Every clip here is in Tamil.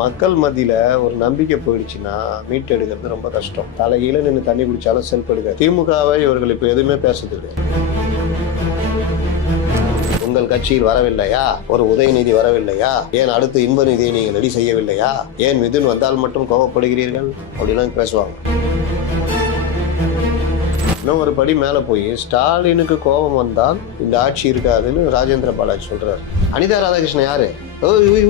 மக்கள் மத்தியில ஒரு நம்பிக்கை போயிடுச்சுன்னா மீட்டெடுக்கிறது ரொம்ப கஷ்டம். தலைகீழ நின்று தண்ணி குடிச்சாலும் செல்ஃப் எடுக்காது. திமுகவை இவர்கள் இப்ப எதுவுமே பேசுறது கிடையாது. உங்கள் கட்சியில் வரவில்லையா, ஒரு உதயநிதி வரவில்லையா, ஏன் அடுத்து இன்ப நிதியை நீங்கள் ரெடி செய்யவில்லையா, ஏன் மிதுன் வந்தால் மட்டும் கோபப்படுகிறீர்கள் அப்படிலாம் பேசுவாங்க. இன்னும் ஒரு படி மேல போய் ஸ்டாலினுக்கு கோபம் வந்தால் இந்த ஆட்சி இருக்காதுன்னு ராஜேந்திர பாலாஜி சொல்றாரு. அனிதா ராதாகிருஷ்ணன் யாரு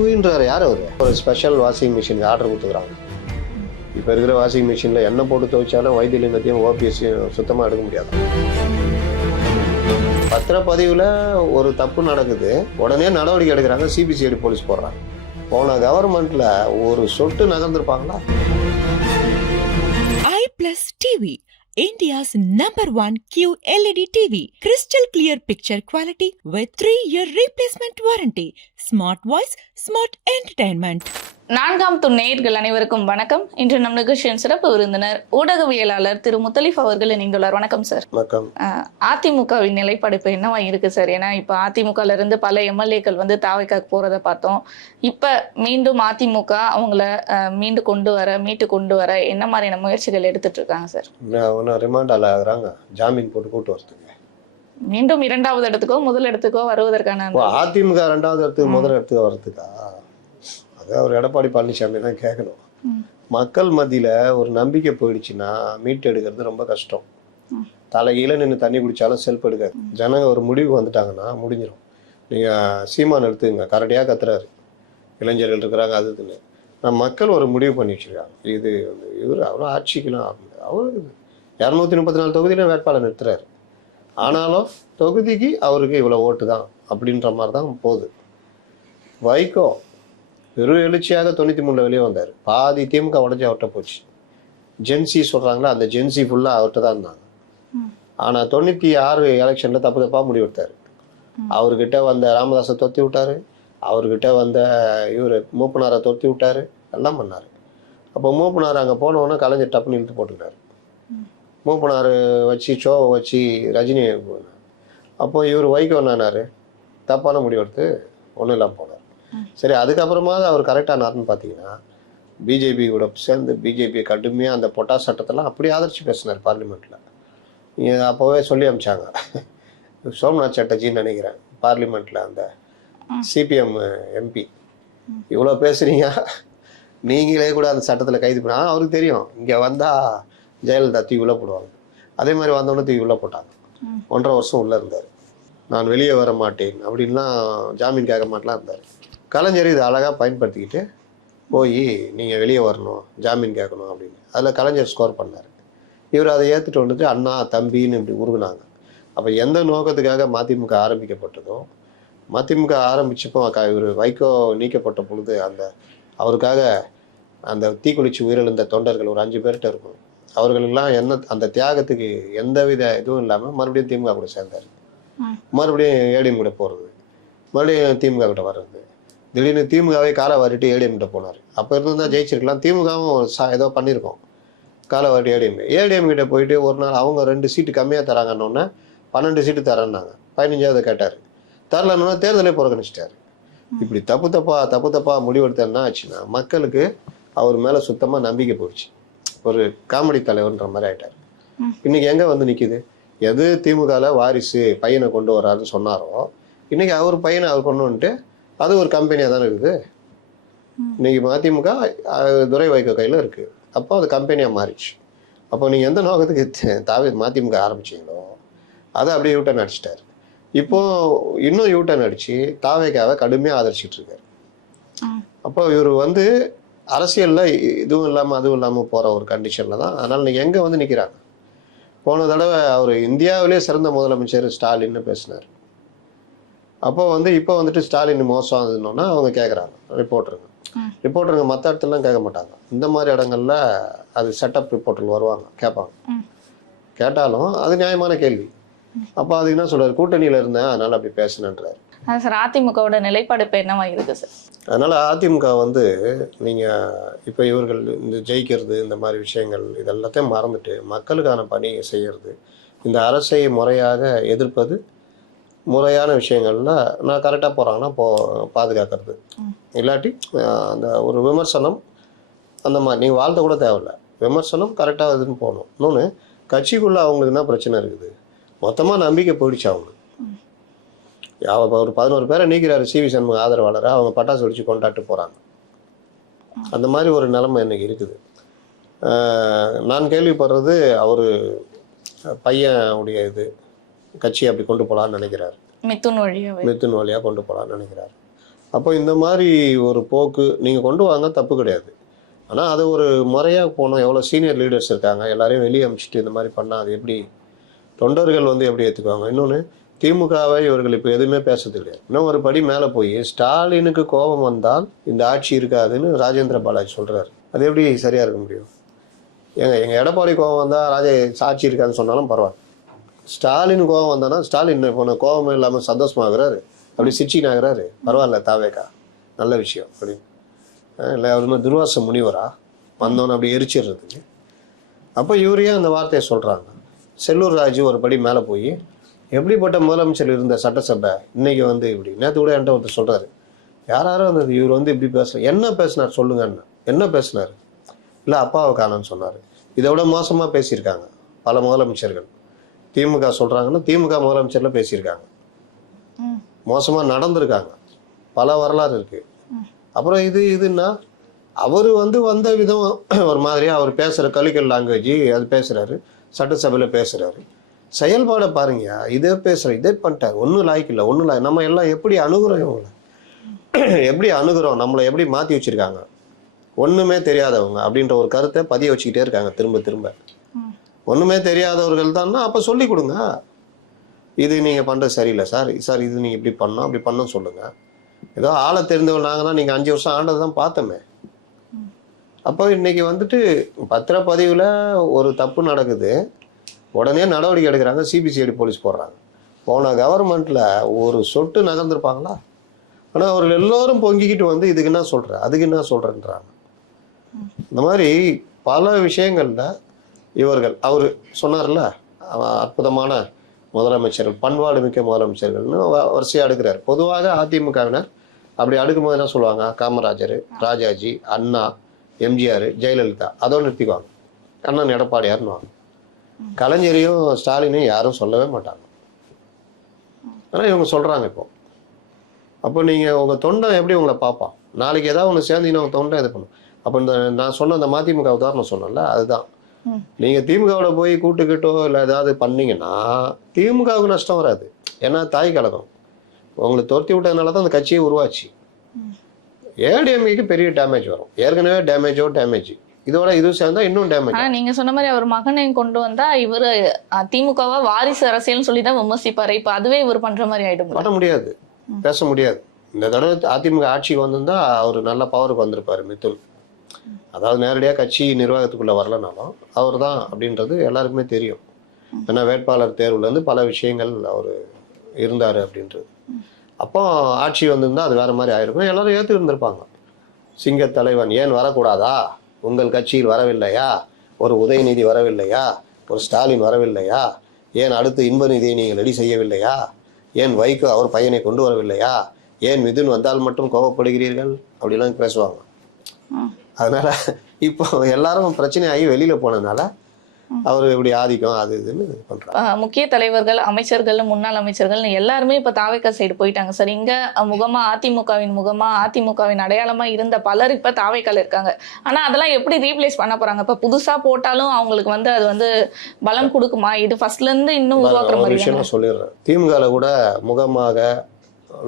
ஊயின்றாரு, யார் அவரு? ஒரு ஸ்பெஷல் வாஷிங் மிஷின் ஆர்டர் கொடுத்துக்கிறாங்க. இப்ப இருக்கிற வாஷிங் மிஷின்ல எண்ணெய் போட்டு துவைச்சாலும் வைத்தியலிங்கத்தையும் ஓபிஎஸ்ஸையும் சுத்தமா எடுக்க முடியாது. பத்திரப்பதிவுல ஒரு தப்பு நடக்குது, உடனே நடவடிக்கை எடுக்கிறாங்க, சிபிசிஐடி போலீஸ் போடுறாங்க. போன கவர்மெண்ட்ல ஒரு சொட்டு நகர்ந்திருப்பாங்களா? iPlus TV, India's #1 QLED TV. Crystal clear picture quality with 3-year replacement warranty. Smart voice, smart entertainment. நான்காம் துண் நேயர்கள் அனைவருக்கும் வணக்கம். இன்று நம் நிகழ்ச்சியின் சிறப்பு விருந்தினர் ஊடகவியலாளர் திரு முத்தலீஃப் அவர்கள் இணைந்துள்ளார். வணக்கம் சார். வணக்கம். அதிமுகவின் நிலைப்பாடு இப்ப என்னவா இருக்கு சார்? ஏன்னா இப்ப அதிமுகல இருந்து பல எம்எல்ஏக்கள் வந்து தாவைக்காக்கு போறதை பார்த்தோம். இப்ப மீண்டும் அதிமுக அவங்கள மீட்டு கொண்டு வர என்ன மாதிரியான முயற்சிகள் எடுத்துட்டு இருக்காங்க சார்? ரிமாண்ட் ஆகுறாங்க, ஜாமீன் போட்டு கூட்டு வரதுக்கு. மீண்டும் இரண்டாவது இடத்துக்கோ முதல் இடத்துக்கோ வருவதற்கான அதிமுக இரண்டாவது இடத்துக்கு முதல் இடத்துக்கு வர்றதுக்கா? அவர் எடப்பாடி பழனிசாமி தான் கேட்கணும். மக்கள் மத்தியில ஒரு நம்பிக்கை போயிடுச்சுன்னா மீட்டெடுக்கிறது ரொம்ப கஷ்டம். தலைகீழ நின்று தண்ணி குடிச்சாலும் செல்ஃப் எடுக்காது. ஜனங்க ஒரு முடிவுக்கு வந்துட்டாங்கன்னா முடிஞ்சிடும். நீங்க சீமான் எடுத்துங்க, கரடியா கத்துறாரு, இளைஞர்கள் இருக்கிறாங்க அதுன்னு. மக்கள் ஒரு முடிவு பண்ணி வச்சிருக்காங்க. இது இவர் அவரும் ஆட்சிக்கெல்லாம் அவரு 234 தொகுதியில வேட்பாளர் நிறுத்துறாரு. ஆனாலும் தொகுதிக்கு அவருக்கு இவ்வளவு ஓட்டு தான் அப்படின்ற மாதிரி தான் போகுது. வைகோ வெறும் எழுச்சியாக 93 வெளியே வந்தார். பாதி திமுக உடஞ்சி அவர்கிட்ட போச்சு. ஜென்சி சொல்றாங்களா, அந்த ஜென்சி ஃபுல்லா அவர்கிட்ட தான் இருந்தாங்க. ஆனா 96 எலெக்ஷன்ல தப்பா முடிவெடுத்தாரு. அவர்கிட்ட வந்த ராமதாஸை தொத்தி விட்டாரு, அவர்கிட்ட வந்த இவர் மூப்பனாரை தொத்தி விட்டாரு, எல்லாம் பண்ணாரு. அப்போ மூப்பனார் அங்க போனவொன்னே கலைஞர் டப்புன்னு இழுத்து போட்டுக்கிறாரு. மூப்பனார் வச்சு ஷோவை வச்சு ரஜினி போனார். அப்போ இவர் வைகோ என்னாரு, தப்பான முடிவெடுத்து ஒன்றும் இல்லாமல் போனார். சரி, அதுக்கப்புறமா அவர் கரெக்டானார்னு பார்த்தீங்கன்னா பிஜேபி கூட சேர்ந்து பிஜேபியை கடுமையாக அந்த பொட்டா சட்டத்தெல்லாம் அப்படி ஆதரிச்சு பேசினார் பார்லிமெண்ட்ல. அப்போவே சொல்லி அமிச்சாங்க. சோம்நாத் சட்டர்ஜின்னு நினைக்கிறேன், பார்லிமெண்ட்ல அந்த சிபிஎம் எம்பி, இவ்வளோ பேசுறீங்க, நீங்களே கூட அந்த சட்டத்தில் கைது பண்ண. அவருக்கு தெரியும் இங்கே வந்தால் ஜெயலலிதா தூக்கி உள்ள போடுவாங்க. அதே மாதிரி வந்தோடனே தூக்கி உள்ள போட்டாங்க. 1.5 வருஷம் உள்ளே இருந்தார். நான் வெளியே வர மாட்டேன் அப்படின்லாம் ஜாமீன் கேட்க மாட்டேலாம் இருந்தார். கலைஞர் இதை அழகாக பயன்படுத்திக்கிட்டு போய் நீங்கள் வெளியே வரணும், ஜாமீன் கேட்கணும் அப்படின்னு அதில் கலைஞர் ஸ்கோர் பண்ணார். இவர் அதை ஏற்றுட்டு வந்துட்டு அண்ணா தம்பின்னு இப்படி உருகுனாங்க. அப்போ எந்த நோக்கத்துக்காக மதிமுக ஆரம்பிக்கப்பட்டதோ, மதிமுக ஆரம்பிச்சப்போ இவர் வைகோ நீக்கப்பட்ட பொழுது அவருக்காக அந்த தீக்குளிச்சு உயிரிழந்த தொண்டர்கள் ஒரு 5 பேர்கிட்ட இருக்கும். அவர்களெல்லாம் அந்த தியாகத்துக்கு எந்தவித இதுவும் இல்லாமல் மறுபடியும் திமுக கூட சேர்ந்தார். மறுபடியும் ஏடிஎம் கூட போகிறது, மறுபடியும் திமுக கிட்ட வர்றது. திடீர்னு திமுகவே காலை வாரிட்டு ஏடிஎம் கிட்ட போனார். அப்போ இருந்தால் ஜெயிச்சிருக்கலாம். திமுகவும் ஏதோ பண்ணியிருக்கோம், காலை வாரிட்டு ஏடிஎம் கிட்ட போயிட்டு ஒரு நாள் அவங்க 2 சீட்டு கம்மியாக தராங்கன்னொன்னே 12 சீட்டு தரேன்னாங்க. 15ஆவது கேட்டார், தரலன்னா தேர்தலே புறக்கணிச்சிட்டாரு. இப்படி தப்பு தப்பா முடிவெடுத்த என்ன ஆச்சுன்னா மக்களுக்கு அவர் மேலே சுத்தமாக நம்பிக்கை போயிடுச்சு. ஒரு காமெடி தலைவர்ன்ற மாதிரி ஆயிட்டார். இன்னைக்கு எங்கே வந்து நிற்கிது? எது திமுகவில் வாரிசு பையனை கொண்டு வராருன்னு சொன்னாரோ, இன்னைக்கு அவர் பையனை அவர் கொண்டு வந்துட்டு அது ஒரு கம்பெனியாக தானே இருக்குது. இன்னைக்கு மதிமுக துரை வைகோ கையில் இருக்கு. அப்போ அது கம்பெனியாக மாறிடுச்சு. அப்போ நீங்கள் எந்த நோக்கத்துக்கு மதிமுக ஆரம்பிச்சிங்களோ அதை அப்படியே யூட்டர்ன் அடிச்சிட்டாரு. இப்போ இன்னும் யூட்டர்ன் அடிச்சு தாவேக்காவை கடுமையாக ஆதரிச்சிட்டு இருக்காரு. அப்போ இவர் வந்து அரசியலில் இதுவும் இல்லாமல் அதுவும் இல்லாமல் போகிற ஒரு கண்டிஷனில் தான். அதனால் நீங்கள் எங்கே வந்து நிற்கிறாங்க? போன தடவை அவர் இந்தியாவிலே சிறந்த முதலமைச்சர் ஸ்டாலின்னு பேசினார். அப்போ இப்போ வந்துட்டு ஸ்டாலின் மோசம் ஆகுதுன்னா அவங்க கேட்குறாங்க, ரிப்போர்ட்டருங்க மற்ற இடத்துலலாம் கேட்க மாட்டாங்க. இந்த மாதிரி இடங்கள்ல அது செட்டப் ரிப்போர்ட்டர்கள் வருவாங்க, கேட்பாங்க. கேட்டாலும் அது நியாயமான கேள்வி. அப்போ அதுக்கு என்ன சொல்றாரு, கூட்டணியில் இருந்தேன் அதனால அப்படி பேசினேன்றாரு. சார், அதிமுகவோட நிலைப்பாடு இப்போ என்னவா இருக்கு சார்? அதனால அதிமுக நீங்க இப்போ இவர்கள் இந்த ஜெயிக்கிறது இந்த மாதிரி விஷயங்கள் இதெல்லாத்தையும் மறந்துட்டு மக்களுக்கான பணியை செய்யறது, இந்த அரசை முறையாக எதிர்ப்பது, முறையான விஷயங்கள்ல நான் கரெக்டாக போகிறாங்கன்னா பாதுகாக்கிறது. இல்லாட்டி அந்த ஒரு விமர்சனம் அந்த மாதிரி நீங்கள் வாழ்த்த கூட தேவையில்ல, விமர்சனம் கரெக்டாக இதுன்னு போகணும். இன்னொன்று, கட்சிக்குள்ளே அவங்களுக்கு என்ன பிரச்சனை இருக்குது, மொத்தமாக நம்பிக்கை போயிடுச்சு அவங்களுக்கு. ஒரு 11 பேரை நீக்கிறாரு சிவி சண்முக ஆதரவாளரை, அவங்க பட்டாசு வெடிச்சு கொண்டாட்டு போகிறாங்க. அந்த மாதிரி ஒரு நிலைமை இன்னைக்கு இருக்குது. நான் கேள்விப்படுறது அவர் பையனுடைய இது கட்சி அப்படி கொண்டு போகலான்னு நினைக்கிறாரு, மித்துன் வழியாக கொண்டு போகலான்னு நினைக்கிறாரு. அப்போ இந்த மாதிரி ஒரு போக்கு நீங்கள் கொண்டு வாங்க, தப்பு கிடையாது. ஆனால் அது ஒரு முறையாக போகணும். எவ்வளோ சீனியர் லீடர்ஸ் இருக்காங்க, எல்லாரையும் வெளியே அனுப்பிச்சிட்டு இந்த மாதிரி பண்ணால் அது எப்படி தொண்டர்கள் வந்து எப்படி ஏற்றுக்குவாங்க? இன்னொன்று, திமுகவை இவர்கள் இப்போ எதுவுமே பேசுறது கிடையாது. இன்னும் ஒரு படி மேலே போய் ஸ்டாலினுக்கு கோபம் வந்தால் இந்த ஆட்சி இருக்காதுன்னு ராஜேந்திர பாலாஜி சொல்கிறாரு. அது எப்படி சரியாக இருக்க முடியும்? எங்கள் எடப்பாடி கோபம் வந்தால் ஆட்சி இருக்காதுன்னு சொன்னாலும் பரவாயில்ல. ஸ்டாலின் கோபம் வந்தானா ஸ்டாலின் இப்போ கோபம் இல்லாமல் சந்தோஷமாகறாரு, அப்படி சிரிச்சினாகிறாரு, பரவாயில்ல தாவேக்கா நல்ல விஷயம் அப்படின்னு. இல்லை அவருமே துர்வாச முனிவரா வந்தோன்னு அப்படி எரிச்சிடுறதுக்கு. அப்போ இவரையே அந்த வார்த்தையை சொல்கிறாங்க. செல்லூர் ராஜு ஒரு படி மேலே போய் எப்படிப்பட்ட முதலமைச்சர் இருந்த சட்டசபை இன்னைக்கு வந்து இப்படி, நேற்று கூட என்கிட்ட ஒருத்தர் சொல்கிறாரு, யாரும் அந்த இவர் வந்து இப்படி பேசுகிறார், என்ன பேசினார் சொல்லுங்கன்னு. என்ன பேசினார்? இல்லை அப்பாவை காணோன்னு சொன்னார். இதை விட மோசமாக பேசியிருக்காங்க பல முதலமைச்சர்கள். திமுக சொல்கிறாங்கன்னா திமுக முதலமைச்சரில் பேசியிருக்காங்க, மோசமாக நடந்திருக்காங்க, பல வரலாறு இருக்குது. அப்புறம் இதுன்னா அவர் வந்து வந்த விதம் ஒரு மாதிரியாக அவர் பேசுகிற கலிக்கல் லாங்குவேஜ் அது பேசுகிறாரு, சட்டசபையில் பேசுகிறாரு. செயல்பாடை பாருங்க, இதே பேசுகிற இதே பண்ணிட்டார். ஒன்றும் லாய்க்கில்லை, ஒன்றும் நம்ம எல்லாம் எப்படி அணுகுறோம், இவங்களை எப்படி அணுகுறோம், நம்மளை எப்படி மாற்றி வச்சுருக்காங்க, ஒன்றுமே தெரியாதவங்க அப்படின்ற ஒரு கருத்தை பதிய வச்சுக்கிட்டே இருக்காங்க திரும்ப திரும்ப. ஒன்றுமே தெரியாதவர்கள் தான்னா அப்போ சொல்லி கொடுங்க, இது நீங்கள் பண்ணுறது சரியில்லை சார், சார் இது நீங்கள் இப்படி பண்ணோம் அப்படி பண்ணோம் சொல்லுங்கள். ஏதோ ஆளை தெரிந்தவங்க நாங்கன்னா நீங்கள் 5 வருஷம் ஆண்டது தான் பார்த்தோமே. அப்போ இன்னைக்கு வந்துட்டு பத்திரப்பதிவில் ஒரு தப்பு நடக்குது, உடனே நடவடிக்கை எடுக்கிறாங்க, சிபிசிஐடி போலீஸ் போடுறாங்க. போன கவர்மெண்ட்டில் ஒரு சொட்டு நகர்ந்துருப்பாங்களா? ஆனால் அவர்கள் எல்லோரும் பொங்கிக்கிட்டு வந்து இதுக்கு என்ன சொல்கிற அதுக்கு என்ன சொல்கிறேன்றாங்க. இந்த மாதிரி பல விஷயங்களில் இவர்கள், அவர் சொன்னார்ல அற்புதமான முதலமைச்சர்கள், பண்பாடு மிக்க முதலமைச்சர்கள்னு வரிசையாக அடுக்கிறார். பொதுவாக அதிமுகவினர் அப்படி அடுக்கும்போது என்ன சொல்லுவாங்க, காமராஜர், ராஜாஜி, அண்ணா, எம்ஜிஆர், ஜெயலலிதா அதோடு நிறுத்திக்குவாங்க. அண்ணன் எடப்பாடியார்னு வாங்க. கலைஞரையும் ஸ்டாலினையும் யாரும் சொல்லவே மாட்டாங்க. ஆனால் இவங்க சொல்கிறாங்க இப்போ. அப்போ நீங்கள் உங்கள் தொண்டை எப்படி உங்களை பார்ப்பான்? நாளைக்கு ஏதாவது ஒன்று சேர்ந்தீங்கன்னா உங்கள் தொண்டை இது பண்ணும். அப்போ இந்த நான் சொன்ன அந்த மதிமுக உதாரணம் சொன்னேன்ல, அதுதான். நீங்கள் திமுகவோட போய் கூட்டுக்கிட்டோ இல்லை ஏதாவது பண்ணீங்கன்னா திமுகவுக்கு நஷ்டம் வராது. ஏன்னா தாய் கழகம் உங்களுக்கு துரத்தி விட்டதுனால தான் அந்த கட்சியை உருவாச்சு. ஏடிஎம்கேக்கு பெரிய டேமேஜ் வரும், ஏற்கனவே டேமேஜ், இதோட இது சேர்ந்தா இன்னும் டேமேஜ். நீங்க சொன்ன மாதிரி அவர் மகனையும் கொண்டு வந்தா இவரு திமுகவா வாரிசு அரசியல் சொல்லி தான் விமர்சிப்பாரு. இப்ப அதுவே இவர் பண்ற மாதிரி ஆயிடும். பண்ண முடியாது, பேச முடியாது. இந்த தடவை அதிமுக ஆட்சிக்கு வந்திருந்தா அவர் நல்ல பவருக்கு வந்திருப்பாரு மித்துல். அதாவது நேரடியாக கட்சி நிர்வாகத்துக்குள்ள வரலனாலும் அவர் தான் அப்படின்றது எல்லாருக்குமே தெரியும். ஏன்னா வேட்பாளர் தேர்வுலேருந்து பல விஷயங்கள் அவர் இருந்தார் அப்படின்றது. அப்போ ஆட்சி வந்திருந்தா அது வேற மாதிரி ஆயிருக்கும், எல்லாரும் ஏற்று இருந்திருப்பாங்க. சிங்க தலைவன் ஏன் வரக்கூடாதா, உங்கள் கட்சியில் வரவில்லையா, ஒரு உதயநிதி வரவில்லையா, ஒரு ஸ்டாலின் வரவில்லையா, ஏன் அடுத்து இன்ப நிதியை நீங்கள் ரெடி செய்யவில்லையா, ஏன் வைகோ அவர் பையனை கொண்டு வரவில்லையா, ஏன் மிதுன் வந்தால் மட்டும் கோபப்படுகிறீர்கள் அப்படிலாம் பேசுவாங்க. அதனால இப்போ எல்லாரும் பிரச்சனையாகி வெளியில போனதுனால அவர் இப்படி ஆதிக்கம் அது இதுன்னு பண்றாங்க. முக்கிய தலைவர்கள், அமைச்சர்கள், முன்னாள் அமைச்சர்கள் எல்லாருமே இப்ப தாவேக்கா சைடு போயிட்டாங்க சார். இங்க முகமா அதிமுகவின் அடையாளமா இருந்த பலர் இப்ப தாவேக்கால இருக்காங்க. ஆனா அதெல்லாம் எப்படி ரீப்ளேஸ் பண்ண போறாங்க? இப்ப புதுசா போட்டாலும் அவங்களுக்கு வந்து அது வந்து பலம் கொடுக்குமா? இது ஃபர்ஸ்ட்ல இருந்து இன்னும் உருவாக்குற மாதிரி விஷயம் நான் சொல்லிடுறேன். திமுகல கூட முகமாக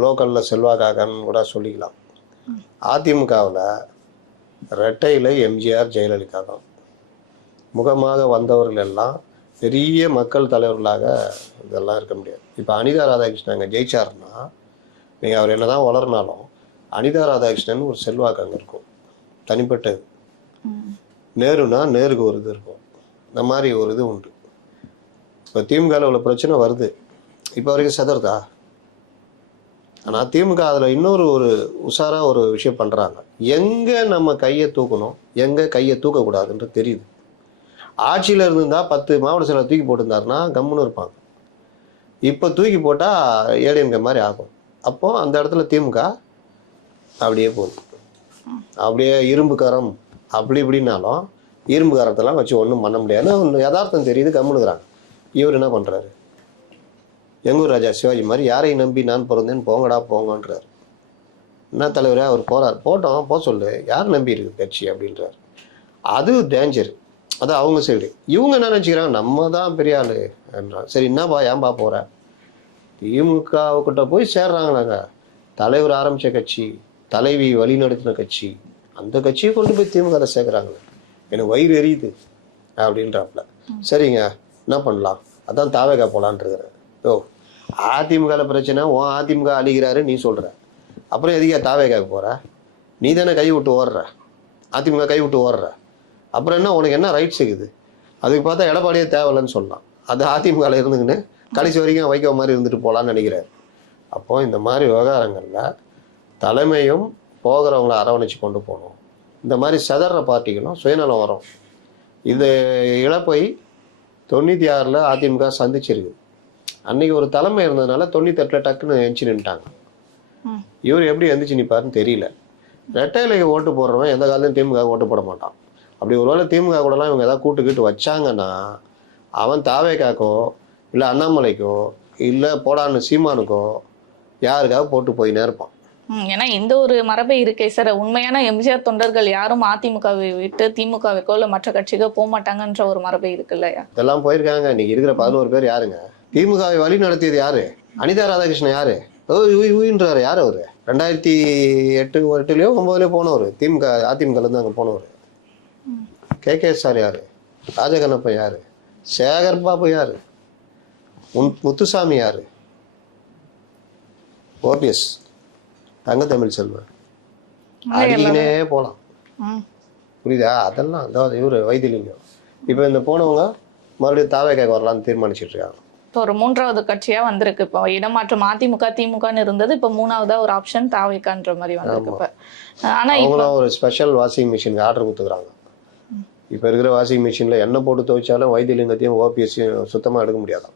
லோக்கல்ல செல்வாக்காகன்னு கூட சொல்லிக்கலாம். அதிமுகவில் ரெட்டையில எம்ஜிஆர், ஜெயலலிதா தான். முகமாக வந்தவர்கள் எல்லாம் பெரிய மக்கள் தலைவர்களாக இதெல்லாம் இருக்க முடியாது. இப்போ அனிதா ராதாகிருஷ்ணன் அங்கே ஜெயிச்சாருன்னா நீங்கள் அவர் என்னதான் வளர்னாலும் அனிதா ராதாகிருஷ்ணன் ஒரு செல்வாக்கு அங்கே இருக்கும், தனிப்பட்டது. நேருனா நேருக்கு ஒரு இது இருக்கும், இந்த மாதிரி ஒரு இது உண்டு. இப்போ திமுகவில் உள்ள பிரச்சனை வருது, இப்போ வரைக்கும் செதறதா? ஆனால் திமுக அதில் இன்னொரு உஷாராக ஒரு விஷயம் பண்ணுறாங்க. எங்கே நம்ம கையை தூக்கணும், எங்கே கையை தூக்கக்கூடாதுன்றது தெரியுது. ஆட்சியில் இருந்திருந்தால் 10 மாவட்ட செயலர் தூக்கி போட்டிருந்தாருன்னா கம்முன்னு இருப்பாங்க. இப்போ தூக்கி போட்டால் ஏடிஎம்கே மாதிரி ஆகும். அப்போது அந்த இடத்துல திமுக அப்படியே போகுது. அப்படியே இரும்பு கரம் அப்படி இப்படின்னாலும் இரும்பு கரத்தெல்லாம் வச்சு ஒன்றும் பண்ண முடியாது. ஒன்று யதார்த்தம் தெரியுது, கம்முனுக்குறாங்க. இவர் என்ன பண்ணுறாரு, எங்கூர் ராஜா சிவாஜி மாதிரி யாரையும் நம்பி நான் பிறந்தேன்னு போங்கடா போங்கன்றார். என்ன தலைவரே அவர் போகிறார், போட்டோம் போக சொல்லு, யார் நம்பி இருக்குது கட்சி அப்படின்றார். அது டேஞ்சர். அது அவங்க சைடு. இவங்க என்ன நினச்சிக்கிறாங்க, நம்ம தான் பெரிய ஆள் என்றான். சரி என்னப்பா ஏன்பா போகிற, திமுகவுக்கிட்ட போய் சேர்றாங்களாங்க. தலைவர் ஆரம்பித்த கட்சி, தலைவி வழி நடத்தின கட்சி, அந்த கட்சியை கொண்டு போய் திமுக சேர்க்குறாங்களே, எனக்கு வயிறு எரியுது அப்படின்றாப்புல. சரிங்க என்ன பண்ணலாம், அதான் தாவேகா போகலான்ருக்கிறேன். ஓ அதிமுகவில் பிரச்சனை, உன் அதிமுக அழிகிறாரு நீ சொல்கிற, அப்புறம் எதுக்கா தாவேகாவுக்கு போகிற, நீ தானே கை விட்டு ஓடுற, அதிமுக கை விட்டு ஓடுற, அப்புறம் என்ன உனக்கு என்ன ரைட்ஸ் இருக்குது? அதுக்கு பார்த்தா எடப்பாடியே தேவையில்லைன்னு சொல்லலாம். அது அதிமுகவில் இருந்துக்கின்னு கடைசி வரைக்கும் வைக்க மாதிரி இருந்துட்டு போகலான்னு நினைக்கிறாரு. அப்போது இந்த மாதிரி விவகாரங்களில் தலைமையும் போகிறவங்கள அரவணைச்சு கொண்டு போகணும். இந்த மாதிரி சதற பார்ட்டிகளும் சுயநலம் வரும். இது இழப்பை 96 அதிமுக சந்திச்சிருக்கு. அன்னைக்கு ஒரு தலைமை இருந்ததுனால 98 டக்குன்னு எந்திச்சு நின்ட்டாங்க. இவர் எப்படி எந்திரிச்சு நிற்பாருன்னு தெரியல. ரெட்டையிலைக்கு ஓட்டு போடுறவன் எந்த காலத்தையும் திமுக ஓட்டு போட மாட்டான். அப்படி ஒருவேளை திமுக கூடலாம் இவங்க ஏதாவது கூட்டுக்கிட்டு வச்சாங்கன்னா அவன் தாவேக்காக்கோ இல்லை அண்ணாமலைக்கோ இல்லை போடான்னு சீமானுக்கோ யாருக்காக போட்டு போயினே இருப்பான். ஏன்னா இந்த ஒரு மரபே இருக்கே சார், உண்மையான எம்ஜிஆர் தொண்டர்கள் யாரும் அதிமுகவை விட்டு திமுகவுக்கோ இல்லை மற்ற கட்சிக்கோ போக மாட்டாங்கன்ற ஒரு மரபே இருக்கு இல்லையா? இதெல்லாம் போயிருக்காங்க. இன்னைக்கு இருக்கிற 11 பேர் யாருங்க? திமுகவை வழி நடத்தியது யாரு? அனிதா ராதாகிருஷ்ணன் யாரு? ஊயின்றாரு யார் அவரு? 2008 9 போனவர், திமுக அதிமுக இருந்து அங்கே போனவர். KKS யாரு? ராஜகண்ணப்பன் யாரு? சேகர் பாபு யாரு? முத்துசாமி யாரு? OPS தங்க தமிழ் செல்வன் அடிக்கினே போகலாம். புரியுதா? அதெல்லாம் அதாவது இவரு வைத்திலிங்கம். இப்போ இந்த போனவங்க மறுபடியும் தாவேக்காக்கு வரலான்னு தீர்மானிச்சுட்டு இருக்காங்க. இப்போ ஒரு 3வது கட்சியா வந்திருக்கு. இப்போ இடமாற்றம் அதிமுக திமுகன்னு இருந்தது, இப்போ 3வதா ஒரு ஆப்ஷன் தாவேக்கான்ற மாதிரி வந்திருக்கு. இப்போ ஆனா அவங்களும் ஒரு ஸ்பெஷல் வாஷிங் மிஷினுக்கு ஆர்டர் கொடுத்துக்கிறாங்க. இப்போ இருக்கிற வாஷிங் மிஷினில் எண்ணெய் போட்டு துவைச்சாலும் வைத்திலிங்கத்தையும் OPSையும் சுத்தமாக எடுக்க முடியாதான்.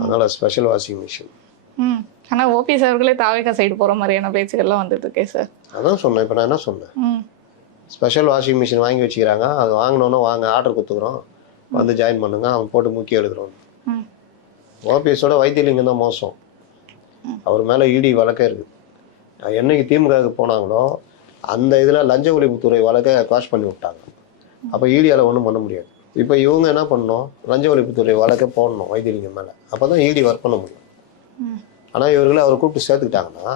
அதனால ஸ்பெஷல் வாஷிங் மிஷின். ஆனா OPS அவர்களே தாவேக்கா சைடு போற மாதிரியான பேச்சுகள்லாம் வந்துட்டு இருக்கே சார். அதான் சொன்னேன். இப்போ நான் என்ன சொன்னேன், ஸ்பெஷல் வாஷிங் மிஷின் வாங்கி வச்சுக்கிறாங்க. அது வாங்கினோன்னா வாங்க ஆர்டர் கொடுத்துக்குறோம், வந்து ஜாயின் பண்ணுங்க, அவன் போட்டு முக்கிய எடுக்கிறோம். OPSோட வைத்திலிங்கம் தான் மோசம். அவர் மேலே ED வழக்கே இருக்குது. என்னைக்கு திமுகவுக்கு போனாங்களோ அந்த இதில் லஞ்ச ஒழிப்புத்துறை வழக்கை குவாஷ் பண்ணி விட்டாங்க. அப்போ EDயால் ஒன்றும் பண்ண முடியாது. இப்போ இவங்க என்ன பண்ணணும், லஞ்ச ஒழிப்புத்துறை வழக்கை போடணும் வைத்திலிங்கம் மேலே, அப்போ தான் ED ஒர்க் பண்ண முடியும். ஆனால் இவர்களை அவரை கூப்பிட்டு சேர்த்துக்கிட்டாங்கன்னா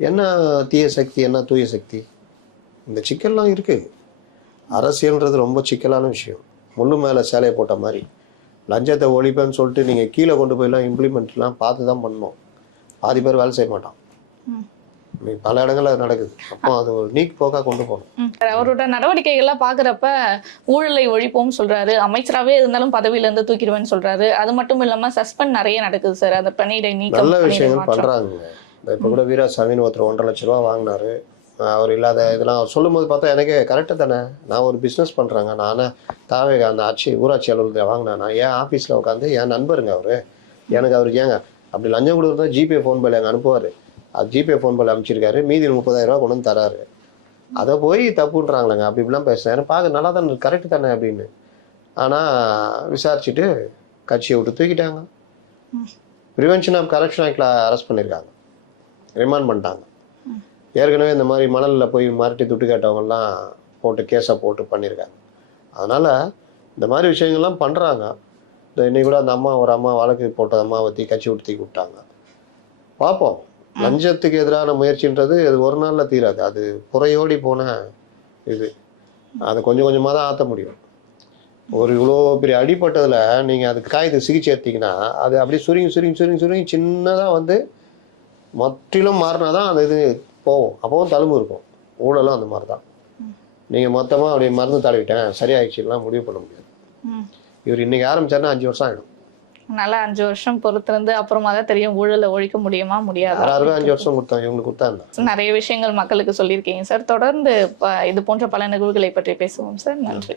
என்ன தீய சக்தி என்ன தூய சக்தி, இந்த சிக்கல்லாம் இருக்குது. அரசியல்ன்றது ரொம்ப சிக்கலான விஷயம். முள்ளு மேலே சேலையை போட்ட மாதிரி லஞ்சத்தை ஒழிப்பேன்னு சொல்லிட்டு நீங்கள் கீழே கொண்டு போயெல்லாம் இம்ப்ளிமெண்ட்லாம் பார்த்து தான் பண்ணணும். பாதி பேர் வேலை செய்ய மாட்டான். பல இடங்கள்ல அது நடக்குது. அப்போ அது ஒரு நீக் போக்கா கொண்டு போகணும். அவரோட நடவடிக்கைகள்லாம் பாக்குறப்ப ஊழலை ஒழிப்போம் சொல்றாரு, அமைச்சராகவே இருந்தாலும் பதவியில இருந்து தூக்கிடுவேன்னு சொல்றாரு. அது மட்டும் இல்லாம சஸ்பெண்ட் நிறைய நடக்குது சார். அந்த பணியிடை நீக்கம் நல்ல விஷயங்கள் பண்றாங்க. இப்போ கூட வீராசாமின்னு ஒருத்தர் 1.5 லட்ச ரூபா வாங்கினாரு. அவர் இல்லாத இதெல்லாம் அவர் சொல்லும் போது பார்த்தா எனக்கு கரெக்டாக தானே, நான் ஒரு பிஸ்னஸ் பண்ணுறாங்க, நானே தாவேகா அந்த ஊராட்சி அலுவலகத்தில் வாங்கினேன், என் ஆஃபீஸில் உட்காந்து என் நண்பருங்க அவர், எனக்கு அவருக்கு ஏங்க அப்படி லஞ்சம் கொடுக்குறதா ஜிபே ஃபோன் பேல எங்கே அனுப்புவார், அது ஜிபே ஃபோன் பேல அனுப்பிச்சிருக்காரு, மீதி 30,000 ரூபா கொண்டு வந்து தராரு, அதை போய் தப்புன்றாங்களேங்க. அப்படி இப்படிலாம் பேசுகிறேன், பார்க்க நல்லா தானே கரெக்டு தானே அப்படின்னு. ஆனால் விசாரிச்சுட்டு கட்சியை விட்டு தூக்கிட்டாங்க. ப்ரிவென்ஷன் ஆஃப் கரப்ஷன் ஆக்டில் அரெஸ்ட் பண்ணியிருக்காங்க, ரிமாண்ட் பண்ணிட்டாங்க. ஏற்கனவே இந்த மாதிரி மணலில் போய் மிரட்டி துட்டு கேட்டவங்கலாம் போட்டு கேஸை போட்டு பண்ணியிருக்காங்க. அதனால் இந்த மாதிரி விஷயங்கள்லாம் பண்ணுறாங்க. இந்த இன்னைக்கு கூட அந்த ஒரு அம்மா வழக்கு போட்ட அம்மாவை கட்சி விட்டு தூக்கி விட்டாங்க. பார்ப்போம். லஞ்சத்துக்கு எதிரான முயற்சின்றது அது ஒரு நாளில் தீராது. அது புறையோடி போன இது, அது கொஞ்சம் கொஞ்சமாக தான் ஆற்ற முடியும். ஒரு இவ்வளோ பெரிய அடிப்பட்டதில் நீங்கள் அதுக்கு காயத்துக்கு சிகிச்சை எடுத்தீங்கன்னா அது அப்படியே சுருங்கி சின்னதாக வந்து மற்றிலும் மாறினா தான் அந்த இது போகும். அப்போவும் தழும்பு இருக்கும். ஊழலும் அந்த மாதிரி தான். நீங்கள் மொத்தமாக அப்படி மருந்து தடவிட்டேன் சரியாயிடுச்சுலாம் முடிவு பண்ண முடியாது. இவர் இன்னைக்கு ஆரம்பிச்சாருன்னா 5 வருஷம் ஆகிடும். நல்லா 5 வருஷம் பொறுத்திருந்து அப்புறமா தான் தெரியும் ஊழலை ஒழிக்க முடியுமா முடியாது. யாராருக்கும் 5 வருஷம் கொடுத்தாங்க, இவங்களுக்கு கொடுத்தாங்க. நிறைய விஷயங்கள் மக்களுக்கு சொல்லியிருக்கீங்க சார். தொடர்ந்து இது போன்ற பல நிகழ்வுகளை பற்றி பேசுவோம் சார். நன்றி.